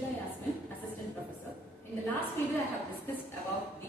Ishita Yasmin, Assistant Professor. In the last video, I have discussed about the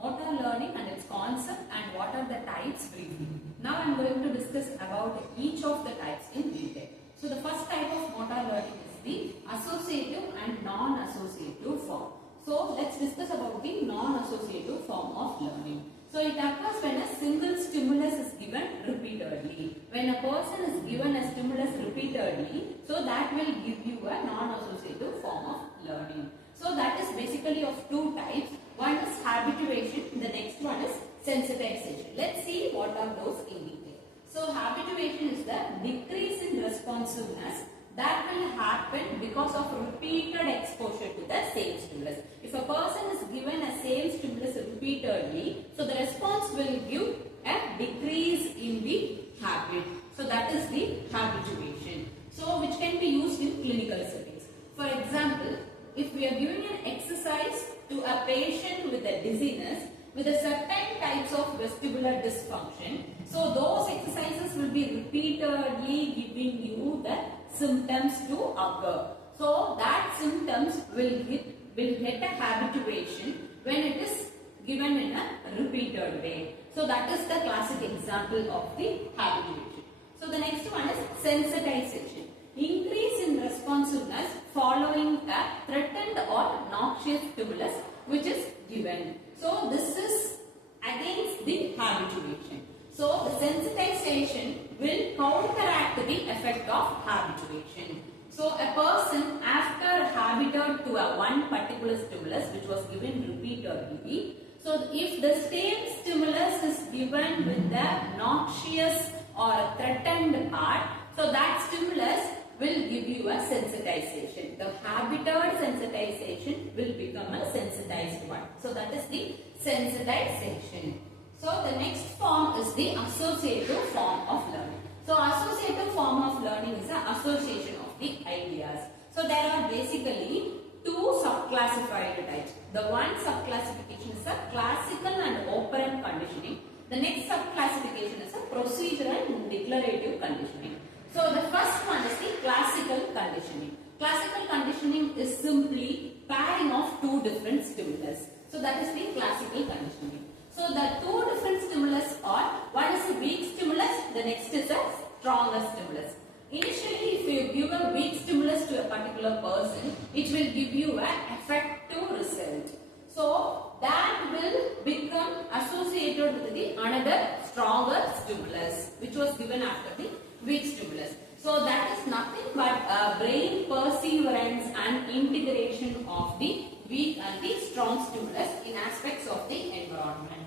motor learning and its concept and what are the types briefly. Now I am going to discuss about each of the types in detail. So the first type of motor learning is the associative and non-associative form. So let's discuss about the non-associative form of learning. So it occurs when a single stimulus is given repeatedly. When a person is given a stimulus repeatedly, so that will give you a non-associative form of learning. So that is basically of two types. One is habituation, the next one is sensitization. Let's see what are those in detail. So habituation is the decrease in responsiveness that will happen because of repeated exposure to the same stimulus. If a person is given a same stimulus repeatedly, so the response will give a decrease in the habit. So that is the habituation. So which can be used in clinical settings. For example, if we are giving an exercise to a patient with a dizziness, with a certain types of vestibular dysfunction, so those exercises will be repeatedly giving you the symptoms to occur. So that symptoms will get a habituation when it is given in a repeated way. So that is the classic example of the habituation. So the next one is sensitization. Increase in responsiveness following a threatened or noxious stimulus which is given. So this is against the habituation. So the sensitization will counteract the effect of habituation. So a person after habituated to a one particular stimulus which was given repeatedly, so if the same stimulus is given with the noxious or threatened part, so that stimulus will give you a sensitization. The habituated sensitization will become a sensitized one. So that is the sensitization. So the next form is the associative form of learning. So associative form of learning is an association of the ideas. So there are basically two subclassified types. The one subclassification is a classical and operant conditioning. The next subclassification is a procedural and declarative conditioning. So the first one is the classical conditioning. Classical conditioning is simply pairing of two different stimulus. So that is the classical conditioning. So the two different stimulus are, one is a weak stimulus, the next is a stronger stimulus. Initially, if you give a weak stimulus to a particular person, it will give you an effective result. So that will become associated with the another stronger stimulus which was given after the weak stimulus. So that is nothing but brain perseverance and integration of the weak and the strong stimulus in aspects of the environment.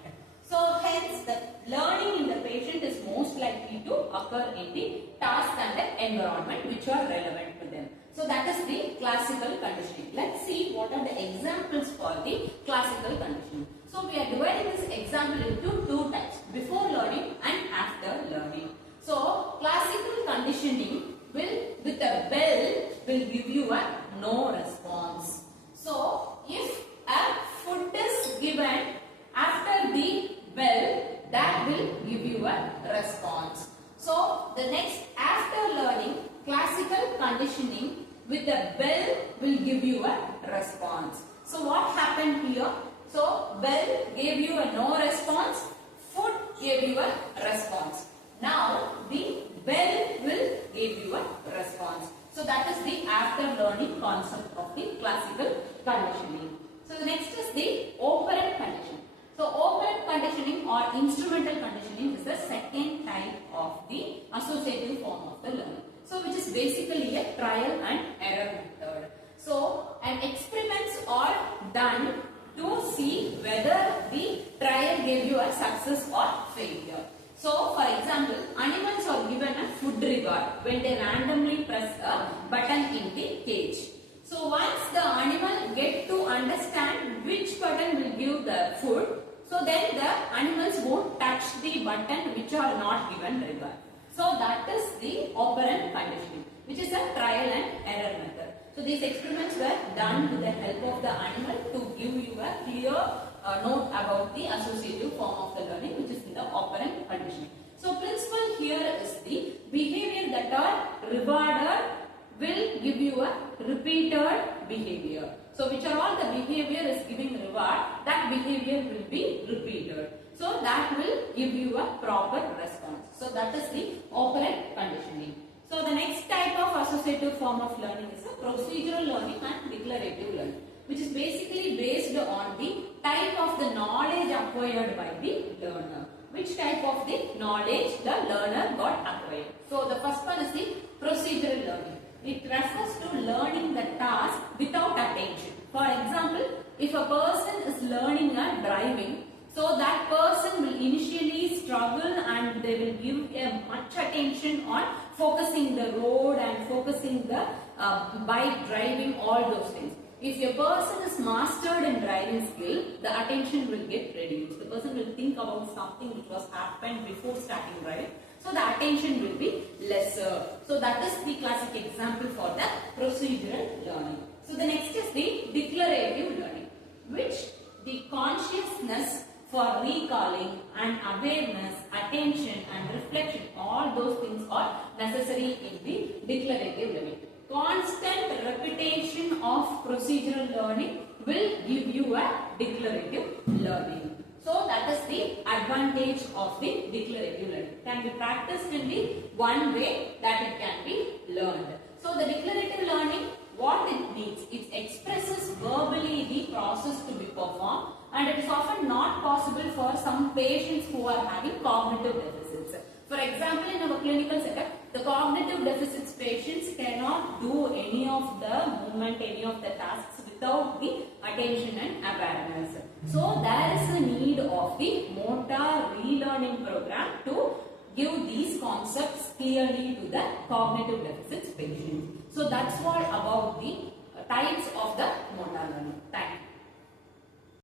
So hence the learning in the patient is most likely to occur in the task and the environment which are relevant to them. So that is the classical conditioning. Let's see what are the examples for the classical conditioning. So we are dividing this example into two types, before learning and after learning. So classical conditioning will, with a bell, will give you a no response. So if a food is given after the bell, that will give you a response. So the next after learning, classical conditioning with a bell will give you a response. So what happened here? So bell gave you a no response, food gave you a response. Now the bell will give you a response. So that is the after learning concept of the classical conditioning. So the next is the operant conditioning. So operant conditioning or instrumental conditioning is the second type of the associative form of the learning. So which is basically a trial and error method. So and experiments are done to see whether the trial gave you a success or failure. So, for example, animals are given a food reward when they randomly press a button in the cage. So, once the animal get to understand which button will give the food, so then the animals won't touch the button which are not given reward. So, that is the operant conditioning, which is a trial and error method. So, these experiments were done with the help of the animal to give you a clear note about the associative form of the learning, which is in the operant conditioning. So principle here is the behavior that are rewarded will give you a repeated behavior. So which are all the behavior is giving reward, that behavior will be repeated. So that will give you a proper response. So that is the operant conditioning. So the next type of associative form of learning is a procedural learning and declarative learning, which is basically based on the type of the knowledge acquired by the learner. Which type of the knowledge the learner got acquired. So the first one is the procedural learning. It refers to learning the task without attention. For example, if a person is learning a driving, so that person will initially struggle and they will give much attention on focusing the road and focusing the bike driving, all those things. If a person is mastered in driving skill, the attention will get reduced. The person will think about something which was happened before starting driving. So the attention will be lesser. So that is the classic example for the procedural learning. So the next is the declarative learning, which the consciousness for recalling and awareness, attention and reflection, all those things are necessary in the declarative learning. Constant repetition of procedural learning will give you a declarative learning. So that is the advantage of the declarative learning. It can be practiced in the one way that it can be learned. So the declarative learning, what it means, it expresses verbally the process to be performed, and it is often not possible for some patients who are having cognitive deficits. For example, in our clinical setup, the cognitive deficits patients cannot do any of the movement, any of the tasks without the attention and awareness. So there is a need of the motor relearning program to give these concepts clearly to the cognitive deficits patients. So that's what about the